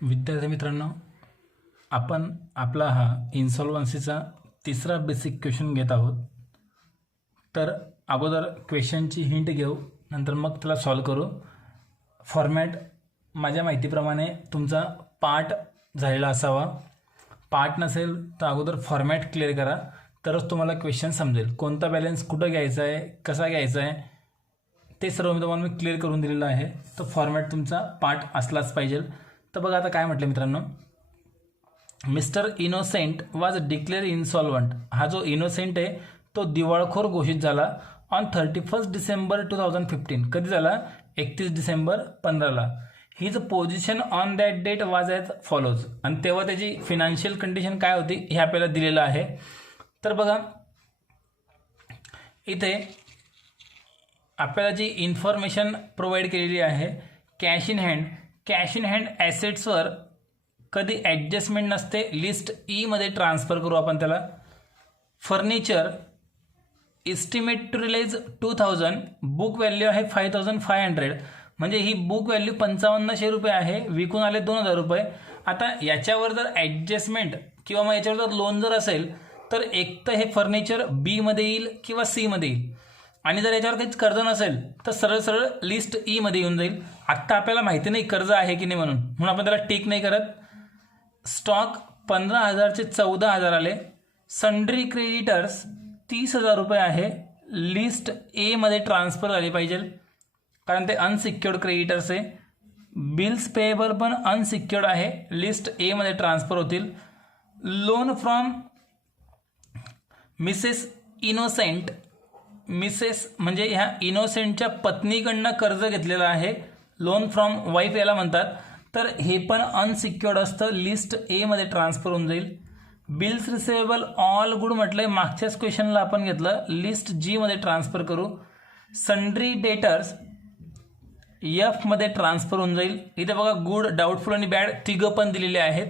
विद्यार्थी मित्रांनो, आपण आपला हा इन्सॉल्वन्सीचा तिसरा बेसिक क्वेश्चन घेत आहोत. तर अगोदर क्वेश्चनची हिंट घेऊ, नंतर मग त्याला सॉल्व करू. फॉर्मॅट माझ्या माहितीप्रमाणे तुमचा पार्ट झालेला असावा. पार्ट नसेल तर अगोदर फॉर्मॅट क्लिअर करा, तरच तुम्हाला क्वेश्चन समजेल. कोणता बॅलन्स कुठं घ्यायचा आहे, कसा घ्यायचा आहे, ते सर्व मी तुम्हाला क्लिअर करून दिलेलं आहे. तर फॉर्मॅट तुमचा पार्ट असलाच पाहिजे. तर बघा आता काय म्हटलं मित्रांनो, मिस्टर इनोसेंट वॉज डिक्लेअर इन्सॉल्वंट. हा जो इनोसेंट आहे तो दिवाळखोर घोषित झाला ऑन 31 डिसेंबर 2015. कधी झाला? 31 डिसेंबर 15ला. His position on that date was as follows. आणि तेव्हा त्याची फिनान्शियल कंडिशन काय होती हे आपल्याला दिलेलं आहे. तर बघा इथे आपल्याला जी इन्फॉर्मेशन प्रोव्हाइड केलेली आहे, कॅश इन हँड ॲसेट्सवर कधी ॲडजस्टमेंट नसते. लिस्ट ई मध्ये ट्रान्सफर करू आपण त्याला. Furniture estimate to release 2000, book value आहे 5500. म्हणजे ही बुक व्हॅल्यू 5500 रुपये आहे, विकून आले 2000 रुपये. आता याच्यावर जर ॲडजस्टमेंट किंवा मग याच्यावर जर लोन जर असेल तर एक तर हे फर्निचर बी मध्ये येईल किंवा सी मध्ये येईल. आणि जर याच्यावर काहीच कर्ज नसेल तर सरळ सरळ लिस्ट ई मध्ये येऊन जाईल. आत्ता आपल्याला माहिती नाही कर्ज आहे की नाही, म्हणून आपण त्याला टिक नाही करत. स्टॉक 15,000चे 14,000 आले. सन्ड्री क्रेडिटर्स 30,000 रुपये आहे. लिस्ट ए मध्ये ट्रान्सफर झाली पाहिजे कारण ते अनसिक्युअर्ड क्रेडिटर्स आहे. बिल्स पेएबल पण अनसिक्युअर्ड आहे, लिस्ट ए मध्ये ट्रान्सफर होतील. Loan from Mrs innocent, Mrs म्हणजे ह्या इनोसेंटच्या पत्नीकडनं कर्ज घेतलेलं आहे. लोन फ्रॉम वाईफ याला म्हणतात. तर हे पण अनसिक्युअर्ड असतं, लिस्ट ए मध्ये ट्रान्सफर होऊन जाईल. बिल्स रिसिवेबल ऑल गुड म्हटलंय, मागच्याच क्वेश्चनला आपण घेतलं, लिस्ट जी मध्ये ट्रान्सफर करू. सन्ड्री डेटर्स एफ मध्ये ट्रान्सफर होऊन जाईल. इथे बघा गुड, डाऊटफुल आणि बॅड तिघं पण दिलेले आहेत.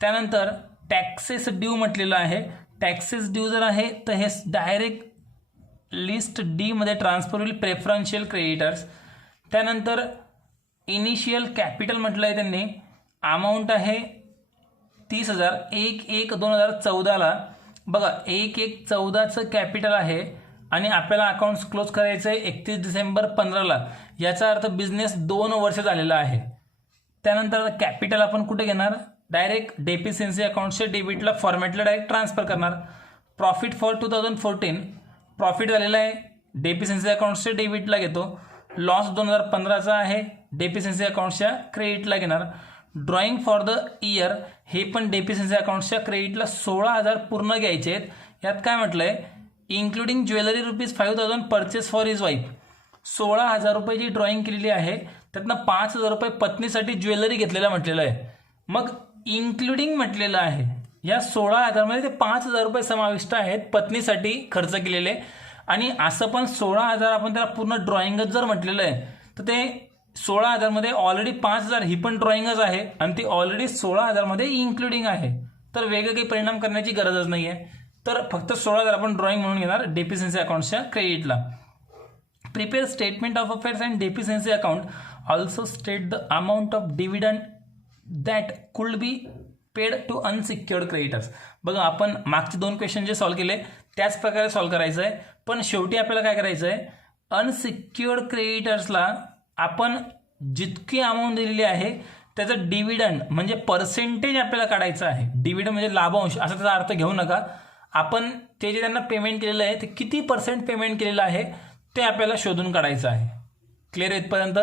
त्यानंतर टॅक्सेस ड्यू म्हटलेलं आहे. टॅक्सेस ड्यू जर आहे तर हे डायरेक्ट लिस्ट डी मध्ये ट्रान्सफर होईल, प्रेफरन्शियल क्रेडिटर्स. त्यानंतर इनिशियल कॅपिटल म्हटलं आहे त्यांनी, अमाऊंट आहे 30,000. 1/1/2014ला बघा 1/1/14चं कॅपिटल आहे आणि आपल्याला अकाउंट्स क्लोज करायचं आहे 31 डिसेंबर 15ला. याचा अर्थ बिझनेस 2 वर्ष झालेला आहे. त्यानंतर कॅपिटल आपण कुठे घेणार? डायरेक्ट डेफिशियन्सी अकाउंटच्या डेबिटला फॉर्मॅटला डायरेक्ट ट्रान्सफर करणार. प्रॉफिट फॉर 2014 प्रॉफिट झालेला आहे, डेफिशियन्सी अकाउंटच्या डेबिटला घेतो. लॉस 2015चा आहे, डेफिशियन्सी अकाउंटच्या क्रेडिटला घेणार. ड्रॉइंग फॉर द इयर हे पण डेफिशियन्सी अकाउंटच्या क्रेडिटला 16,000 पूर्ण घ्यायचे आहेत. यात काय म्हटलंय, including jewellery ₹5,000 purchase for his wife. 16,000 रुपयाची ड्रॉइंग केलेली आहे, त्यातनं 5,000 रुपये पत्नीसाठी ज्वेलरी घेतलेला म्हटलेलं आहे. मग इन्क्लुडिंग म्हटलेलं आहे, या 16,000 मध्ये ते 5,000 रुपये समाविष्ट आहेत पत्नीसाठी खर्च केलेले. आणि असं पण 16,000 आपण त्याला पूर्ण ड्रॉइंगच जर म्हटलेलं आहे तर ते 16,000 मध्ये ऑलरेडी 5,000 ही पण ड्रॉइंगच आहे आणि ती ऑलरेडी 16,000 मध्ये इन्क्लुडिंग आहे. तर वेगळे काही परिणाम करण्याची गरजच नाही आहे. तर फक्त 16,000 आपण ड्रॉइंग म्हणून घेणार डेफिशियन्सी अकाउंटच्या क्रेडिटला. Prepare statement of affairs and deficiency account also state the amount of dividend that could be paid to unsecured creditors. बघा आपण मागचे 2 क्वेश्चन जे सॉल्व्ह केले त्याच प्रकारे सॉल्व्ह करायचं आहे, पण शेवटी आपल्याला काय करायचं आहे, अनसिक्युअर्ड क्रेडिटर्सला आपण जितकी अमाऊंट दिलेली आहे त्याचं डिव्हिडंड म्हणजे पर्सेंटेज आपल्याला काढायचं आहे. डिव्हिडंड म्हणजे लाभांश असा त्याचा अर्थ घेऊ नका. आपण ते जे त्यांना पेमेंट केलेलं आहे ते किती % पेमेंट केलेलं आहे ते आपल्याला शोधून काढायचं आहे. क्लिअर आहे इथपर्यंत?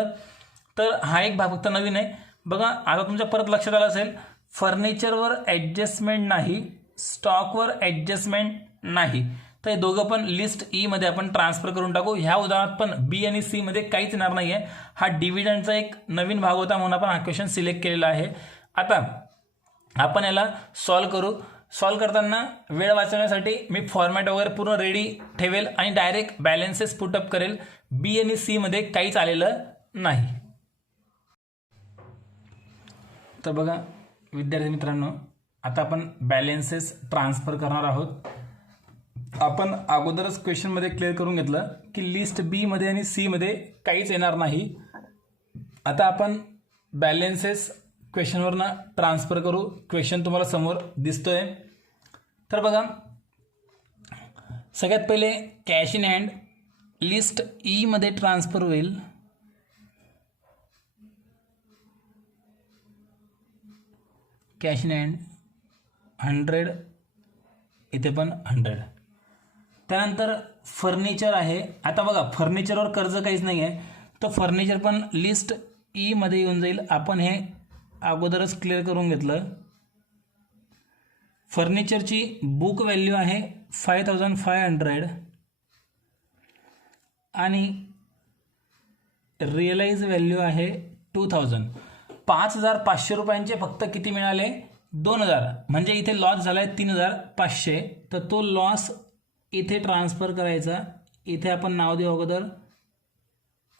तर हा एक भाग फक्त नवीन आहे. बघा आता तुमच्या परत लक्षात आलं असेल, फर्निचरवर ॲडजस्टमेंट नाही, स्टॉकवर ॲडजस्टमेंट नाही. तर हे दोघं पण लिस्ट ई मध्ये आपण ट्रान्सफर करून टाकू. ह्या उदाहरणात पण बी आणि सी मध्ये काहीच येणार नाही आहे. हा डिव्हिडंडचा एक नवीन भाग होता म्हणून आपण हा क्वेश्चन सिलेक्ट केलेला आहे. आता आपण याला सॉल्व्ह करू. सॉल्व्ह करताना वेळ वाचवण्यासाठी मी फॉर्मॅट वगैरे पूर्ण रेडी ठेवेल आणि डायरेक्ट बॅलन्सेस पुटअप करेल. बी आणि सी मध्ये काहीच आलेलं नाही. तर बघा विद्यार्थी मित्रांनो, आता आपण बॅलन्सेस ट्रान्सफर करणार आहोत. आपण अगोदरच क्वेश्चनमध्ये क्लिअर करून घेतलं की लिस्ट बी मध्ये आणि सी मध्ये काहीच येणार नाही. आता आपण बॅलन्सेस क्वेश्चनवरनं ट्रान्सफर करू. क्वेश्चन तुम्हाला समोर दिसतोय. तर बघा, सगळ्यात पहिले cash in hand list E मध्ये ट्रान्सफर होईल. कॅश इन हँड 100, इथे पण 100. त्यानंतर फर्निचर आहे. आता बघा, फर्निचरवर कर्ज काहीच नाही आहे, तर फर्निचर पण लिस्ट ई मध्ये येऊन जाईल. आपण हे अगोदरच क्लिअर करून घेतलं. फर्निचरची बुक व्हॅल्यू आहे 5500 आणि रिअलाइज व्हॅल्यू आहे 2000. 5500 रुपयांचे फक्त किती मिळाले? 2000. म्हणजे इथे लॉस झाला आहे 3500. तर तो लॉस इथे ट्रान्सफर करायचा. इथे आपण नाव देऊ अगोदर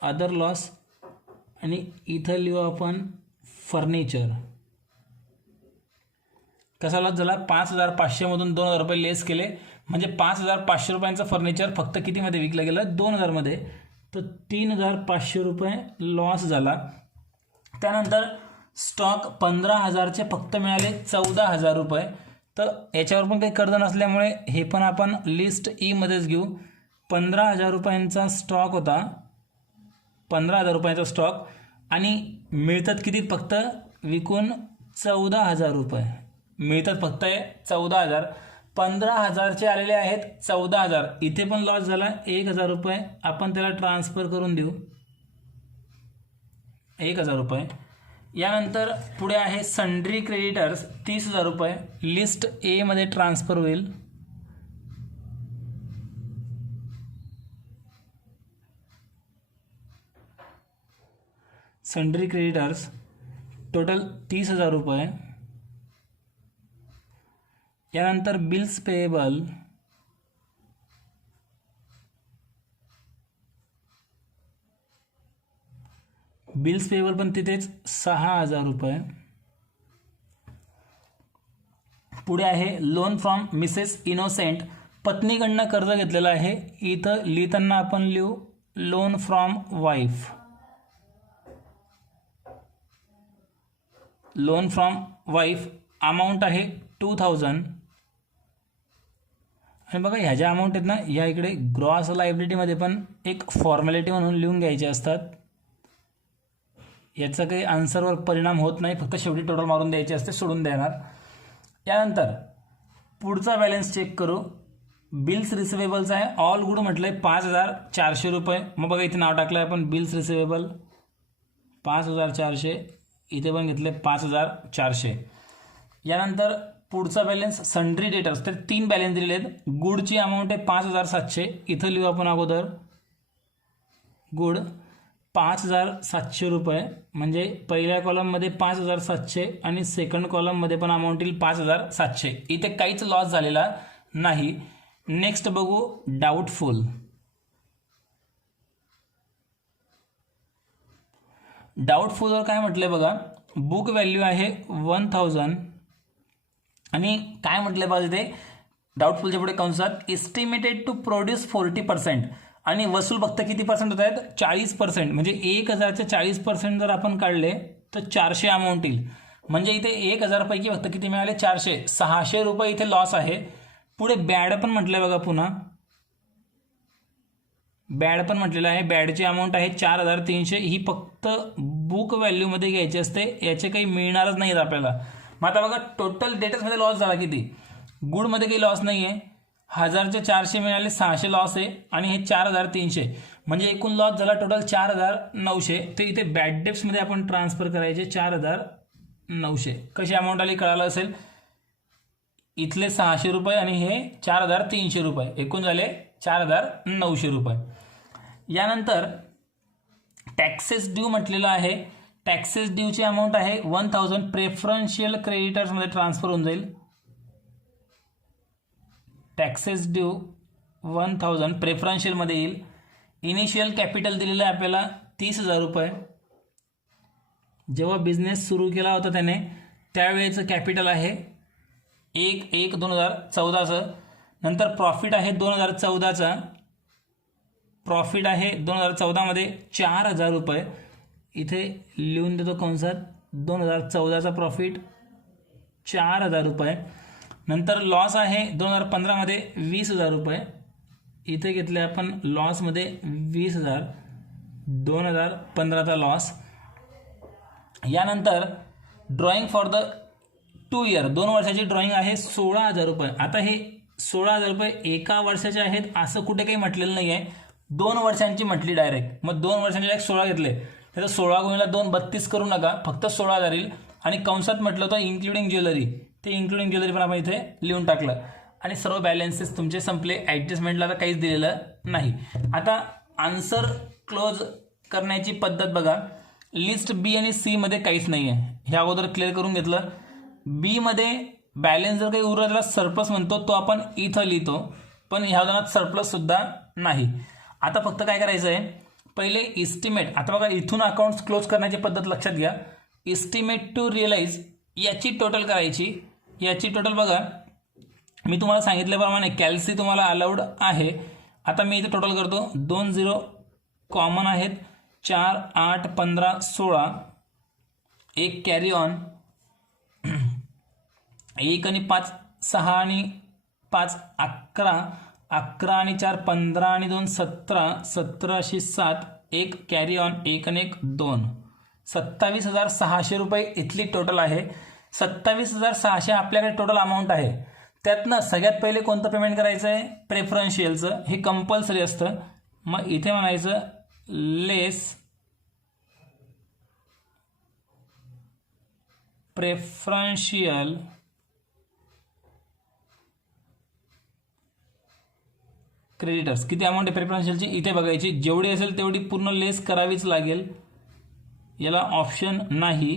अदर लॉस आणि इथं लिहू आपण फर्निचर. कसा लॉस झाला? 5500 मधून 2000 रुपये लेस केले, म्हणजे 5500 रुपयांचं फर्निचर फक्त कितीमध्ये विकलं गेलं? 2000 मध्ये. तर 3500 रुपये लॉस झाला. त्यानंतर स्टॉक 15000चे फक्त मिळाले 14000 रुपये. तर याच्यावर पण काही कर्ज नसल्यामुळे हे पण आपण लिस्ट ई मध्येच घेऊ. 15000 रुपयांचा स्टॉक होता, 15000 रुपयांचा स्टॉक, आणि मिळतात किती? फक्त विकून 14000 रुपये मिळतात. फक्त 14000. 15000चे आलेले आहेत 14000. इथे पण लॉस झाला 1000 रुपये. आपण त्याला ट्रान्सफर करून देऊ 1000 रुपये. यानंतर पुढे आहे सन्ड्री क्रेडिटर्स 30000 रुपये. लिस्ट ए मध्ये ट्रान्सफर होईल. सन्ड्री क्रेडिटर्स टोटल 30000 रुपये. यानंतर बिल्स पेएबल पण तिथेच 6000 रुपये. पुढे आहे लोन फ्रॉम मिसेस इनोसेंट. पत्नीकडनं कर्ज घेतलेलं आहे. इथं लिहिताना आपण लिहू loan from wife. Loan from wife amount आहे 2000. आणि बघा, ह्या ज्या अमाऊंट आहेत ना, ह्या इकडे ग्रॉस लायबिलिटीमध्ये पण एक फॉर्मॅलिटी म्हणून लिहून घ्यायचे असतात. याचा काही आन्सरवर परिणाम होत नाही, फक्त शेवटी टोटल मारून द्यायचे असते, सोडून देणार. यानंतर पुढचा बॅलन्स चेक करू. बिल्स रिसिवेबल्स आहे ऑल गुड म्हटलं आहे 5400 रुपये. मग बघा, इथे नाव टाकलं आहे आपण बिल्स रिसिवेबल 5400. इथे पण घेतले 5400. यानंतर पुढचा बॅलन्स सन्ड्री डेटर्स. तर 3 बॅलन्स दिलेले आहेत. गुडची अमाऊंट आहे 5700. इथं लिहू आपण अगोदर गुड 5700 रुपये. म्हणजे पहिल्या कॉलममध्ये 5700 आणि सेकंड कॉलममध्ये पण अमाऊंट येईल 5700. इथे काहीच लॉस झालेला नाही. नेक्स्ट बघू डाऊटफुल. डाऊटफुलवर काय म्हटलंय बघा, बुक व्हॅल्यू आहे 1000 आणि काय म्हटलंय बघा ते डाऊटफुलच्या पुढे कंसात एस्टिमेटेड टू प्रोड्यूस 40% आणि वसूल फक्त किती पर्सेंट होत आहेत? 40%. म्हणजे 1000चे 40% जर आपण काढले तर 400 अमाऊंट येईल. म्हणजे इथे 1000 पैकी फक्त किती मिळाले? 400. 600 रुपये इथे लॉस आहे. पुढे बॅड पण म्हटलंय बघा, पुन्हा बॅड पण म्हटलेलं आहे. बॅडची अमाऊंट आहे 4300. ही फक्त बुक व्हॅल्यूमध्ये घ्यायची असते, याचे काही मिळणारच नाहीत आपल्याला. मग आता बघा, टोटल डेटर्समध्ये लॉस झाला किती? गुडमध्ये काही लॉस नाही आहे. 1000चे 400 मिळाले, 600 लॉस आहे आणि हे 4300. म्हणजे एकूण लॉस झाला टोटल 4900. तर इथे बॅड डेप्समध्ये आपण ट्रान्सफर करायचे 4900. कशी अमाऊंट आली कळालं असेल. इथले 600 रुपये आणि हे 4300 रुपये, एकूण झाले 4900 रुपये. यानंतर टॅक्सेस ड्यू म्हटलेलं आहे. टॅक्सेस ड्यूची अमाऊंट आहे 1000. प्रेफरन्शियल क्रेडिटर्समध्ये ट्रान्सफर होऊन जाईल. टॅक्सेस ड्यू 1000 प्रेफरन्शियलमध्ये येईल. इनिशियल कॅपिटल दिलेलं आहे आपल्याला 30000 रुपये. जेव्हा बिझनेस सुरू केला होता त्याने, त्यावेळेचं कॅपिटल आहे 1/1/2014चं. नंतर प्रॉफिट आहे 2014चा. प्रॉफिट आहे 2014मध्ये 4000 रुपये. इथे लिहून देतो कंसात 2014चा प्रॉफिट 4,000 रुपये. नंतर लॉस आहे 2015मध्ये 20,000 रुपये. इथे घेतले आपण लॉसमध्ये 20,000, 2015चा लॉस. यानंतर ड्रॉइंग फॉर द 2 इयर, 2 वर्षाची ड्रॉइंग आहे 16,000 रुपये. आता हे 16,000 रुपये एका वर्षाचे आहेत असं कुठे काही म्हटलेलं नाही आहे, 2 वर्षांची म्हटली डायरेक्ट. मग 2 वर्षांचे डायरेक्ट 16 घेतले, त्याचं 16 गुणिले 2 32 करू नका, फक्त 16,000 येईल. आणि कंसात म्हटलं होतं इन्क्लुडिंग ज्वेलरी, ते इन्क्लुडिंग ज्वेलरी पण आपण इथे लिहून टाकलं. आणि सर्व बॅलन्सेस तुमचे संपले. ॲडजस्टमेंटला तर काहीच दिलेलं नाही. आता आन्सर क्लोज करण्याची पद्धत बघा. लिस्ट बी आणि सी मध्ये काहीच नाही आहे, हे अगोदर क्लिअर करून घेतलं. बी मध्ये बॅलन्स जर काही उरला त्याला सरप्लस म्हणतो, तो आपण इथं लिहितो, पण ह्या उदाहरणात सरप्लस सुद्धा नाही. आता फक्त काय करायचं आहे, पहिले इस्टिमेट. आता बघा इथून अकाउंट्स क्लोज करण्याची पद्धत लक्षात घ्या. इस्टिमेट टू रिअलाइज याची टोटल करायची. याची टोटल बघा, मी तुम्हाला सांगितल्याप्रमाणे कॅल्सी तुम्हाला अलाउड आहे. आता मी इथे टोटल करतो. 2 0 कॉमन आहेत, 4 8 15 16, एक कॅरी ऑन, 1 आणि 5 6 आणि 5 11, 11 आणि 4 15 आणि 2 17, 17 अशी 7, एक कॅरी ऑन, 1 आणि 1 2, 27,600 रुपये इथली टोटल आहे. 27,600 आपल्याकडे टोटल अमाऊंट आहे. त्यातनं सगळ्यात पहिले कोणतं पेमेंट करायचं आहे, प्रेफरन्शियलचं. हे कंपल्सरी असतं. मग इथे म्हणायचं लेस प्रेफरन्शियल क्रेडिटर्स. किती अमाऊंट आहे प्रेफरन्शियलची इथे बघायची, जेवढी असेल तेवढी पूर्ण लेस करावीच लागेल, याला ऑप्शन नाही.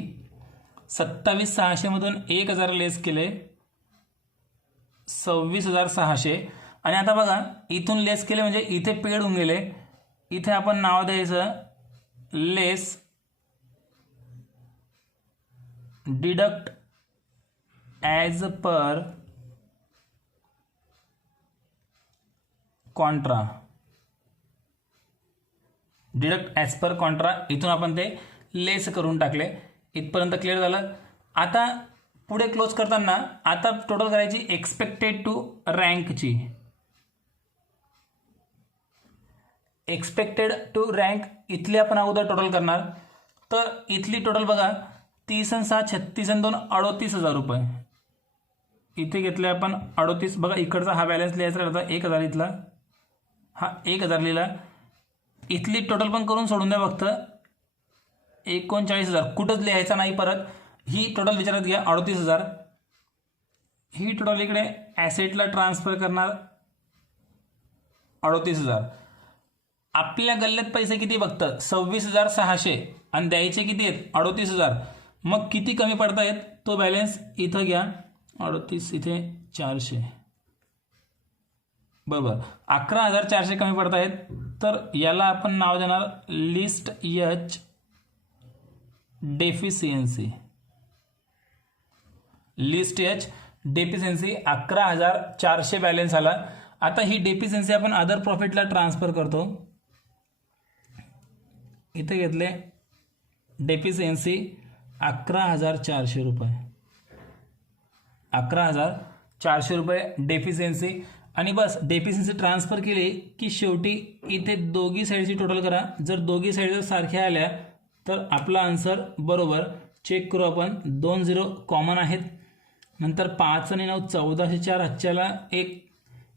27,600 मधून 1,000 लेस केले, 26,600. आणि आता बघा इथून लेस केले म्हणजे इथे पेड होऊन गेले. इथे आपण नाव द्यायचं less deduct as per contra. Deduct as per contra, इथून आपण ते लेस करून टाकले. इथपर्यंत क्लिअर झालं. आता पुढे क्लोज करताना आता टोटल करायची एक्सपेक्टेड टू रँकची. एक्सपेक्टेड टू रँक इथली आपण अगोदर टोटल करणार. तर इथली टोटल बघा 30 आणि 6 36 आणि 2 38,000 रुपये. इथे घेतले आपण 38. बघा इकडचा हा बॅलन्स लिहायचा राहता 1,000, इथला हा 1,000 लिहिला. इथली टोटल पण करून सोडून द्या फक्त 39,000. कुठंच लिहायचा नाही परत. ही टोटल विचारात घ्या 38,000. ही टोटल इकडे ॲसेटला ट्रान्सफर करणार 38,000. आपल्या गल्ल्यात पैसे किती बघतात 26,600 आणि द्यायचे किती आहेत 38,000. मग किती कमी पडतायत तो बॅलन्स इथं घ्या 38, इथे 400 बरोबर. 11,400 कमी पडतायत. तर याला आपण नाव देणार list H deficiency. List H deficiency 11,400 balance आला. आता ही डेफिशियन्सी आपण अदर प्रॉफिटला ट्रान्सफर करतो. इथे घेतले डेफिशियन्सी 11,400 रुपये. 11,400 रुपये डेफिशियन्सी. आणि बस डेफिशियन्सी ट्रान्सफर केली की शेवटी इथे दोघी साईडची टोटल करा. जर दोघी साईड जर सारख्या आल्या तर आपला आन्सर बरोबर. चेक करू आपण. 2 0 कॉमन आहेत. नंतर 5 आणि 9 14 4 हातच्याला 1,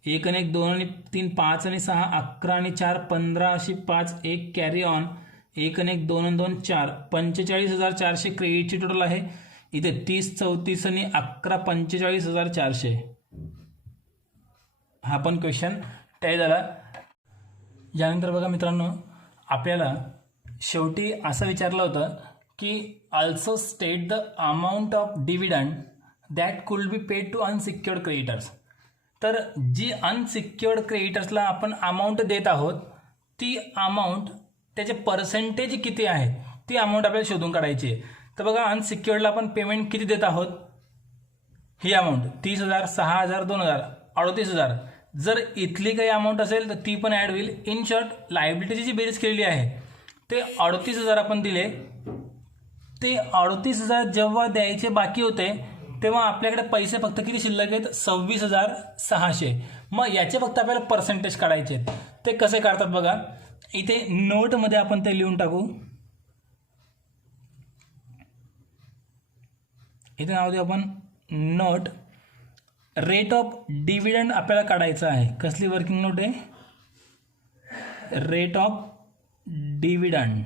1 आणि 1 2 आणि 3 5 आणि 6 11 आणि 4 15 अशी 5, 1 कॅरी ऑन, 1 आणि 1 2 आणि 2 4 45,400 क्रेडिटची टोटल आहे. इथे 30 34 आणि 11 45,400. हा पण क्वेश्चन टॅली झाला. यानंतर बघा मित्रांनो, आपल्याला शेवटी असं विचारलं होतं की also state the amount of dividend that could be paid to unsecured creditors. तर जी अनसिक्युअर्ड क्रेडिटर्सला आपण अमाऊंट देत आहोत ती अमाऊंट त्याचे पर्सेंटेज किती आहे ती अमाऊंट आपल्याला शोधून काढायची आहे. तर बघा अनसिक्युअर्डला आपण पेमेंट किती देत आहोत, ही अमाऊंट 30,000 6,000 2,000 38,000. जर इथली काही अमाऊंट असेल तर ती पण ॲड होईल. इन शॉर्ट लायबिलिटीची जी बेरीज केलेली आहे ते 38,000 आपण दिले. ते 38,000 जेव्हा द्यायचे बाकी होते तेव्हा आपल्याकडे पैसे फक्त किती शिल्लक आहेत? 26,600. मग याचे फक्त आपल्याला पर्सेंटेज काढायचे आहेत. ते कसे काढतात बघा, इथे नोटमध्ये आपण ते लिहून टाकू. इथे नाव देऊ आपण नोट. रेट ऑफ डिव्हिडंड आपल्याला काढायचं आहे. कसली वर्किंग नोट आहे? Rate of dividend.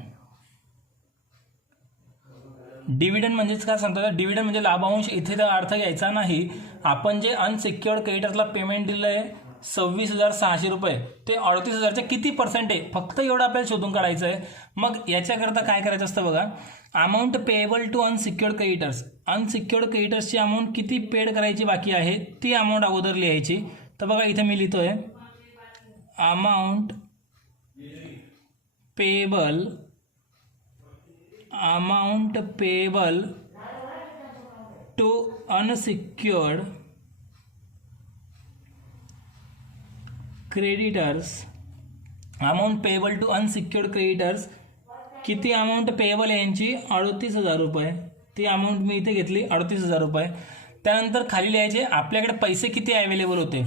डिव्हिडंड म्हणजेच काय सांगतो? डिव्हिडंड म्हणजे लाभांश. इथे तर अर्थ घ्यायचा नाही. आपण जे अनसिक्युअर्ड क्रेडिटर्सला पेमेंट दिलं आहे 26,600 रुपये, ते 38,000चे किती पर्सेंट आहे फक्त एवढं आपल्याला शोधून काढायचं आहे. मग याच्याकरता काय करायचं असतं बघा, amount payable to unsecured creditors. Unsecured क्रेडिटर्सची अमाऊंट किती पेड करायची बाकी आहे ती अमाऊंट अगोदर लिहायची. तर बघा इथे मी लिहितोय amount payable to unsecured creditors. Amount payable to unsecured creditors किती अमाऊंट पेएबल आहे यांची? 38,000 रुपये. ती अमाऊंट मी इथे घेतली 38,000 रुपये. त्यानंतर खाली लिहायचे आपल्याकडे पैसे किती अवेलेबल होते.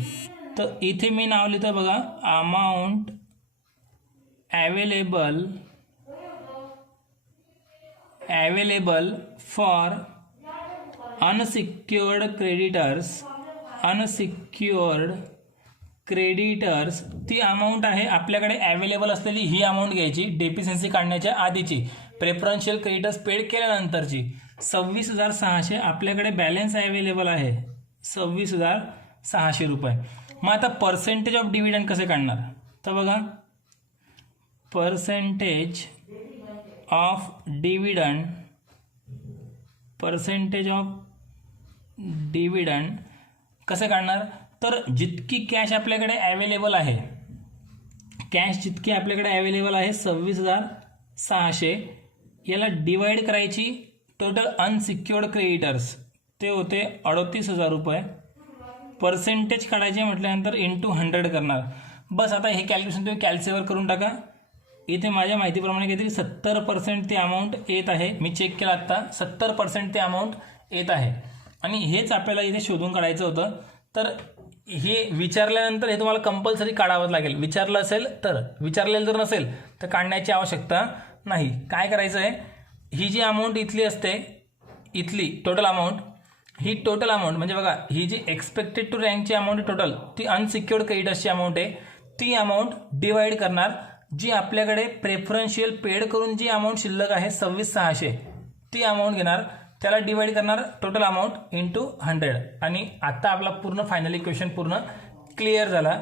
तर इथे मी नाव लिहितो बघा, amount available for unsecured creditors. ती अमाऊंट आहे आपल्याकडे अवेलेबल असलेली. ही अमाऊंट घ्यायची डेफिशियन्सी काढण्याच्या आधीची, प्रेफरन्शियल क्रेडिटर्स पेड केल्यानंतरची. 26,600 आपल्याकडे बॅलन्स अवेलेबल आहे, 26,600 रुपये. मग आता पर्सेंटेज ऑफ डिव्हिडंड कसे काढणार? तर बघा, पर्सेंटेज ऑफ डिव्हिडंड कसे काढणार? तर जितकी कॅश आपल्याकडे अवेलेबल आहे, कॅश जितकी आपल्याकडे अवेलेबल आहे 26,600, याला डिवाइड करायची टोटल अनसिक्युअर्ड क्रेडिटर्स, ते होते 38,000 रुपये. पर्सेंटेज काढायचे म्हटल्यानंतर इंटू 100 करणार. बस आता हे कॅल्क्युलेशन तुम्ही कॅल्सीवर करून टाका. इथे माझ्या माहितीप्रमाणे काहीतरी 70% ती अमाऊंट येत आहे. मी चेक केलं आत्ता, 70% ती अमाऊंट येत आहे. आणि हेच आपल्याला इथे शोधून काढायचं होतं. तर हे विचारल्यानंतर हे तुम्हाला कंपल्सरी काढावंच लागेल. विचारलं असेल तर, विचारलेलं जर नसेल तर काढण्याची आवश्यकता नाही. काय करायचं आहे, ही जी अमाऊंट इथली असते, इथली टोटल अमाऊंट, ही टोटल अमाऊंट म्हणजे बघा, ही जी एक्सपेक्टेड टू रँकची अमाऊंट आहे टोटल, ती अनसिक्युअर्ड क्रेडिटर्सची अमाऊंट आहे. ती अमाऊंट डिवाइड करणार जी आपल्याकडे प्रेफरन्शियल पेड करून जी अमाऊंट शिल्लक आहे 26,600, ती अमाऊंट घेणार, त्याला डिवाइड करणार टोटल अमाऊंट इंटू 100. आणि आता आपला पूर्ण फायनल इक्वेशन पूर्ण क्लिअर झाला.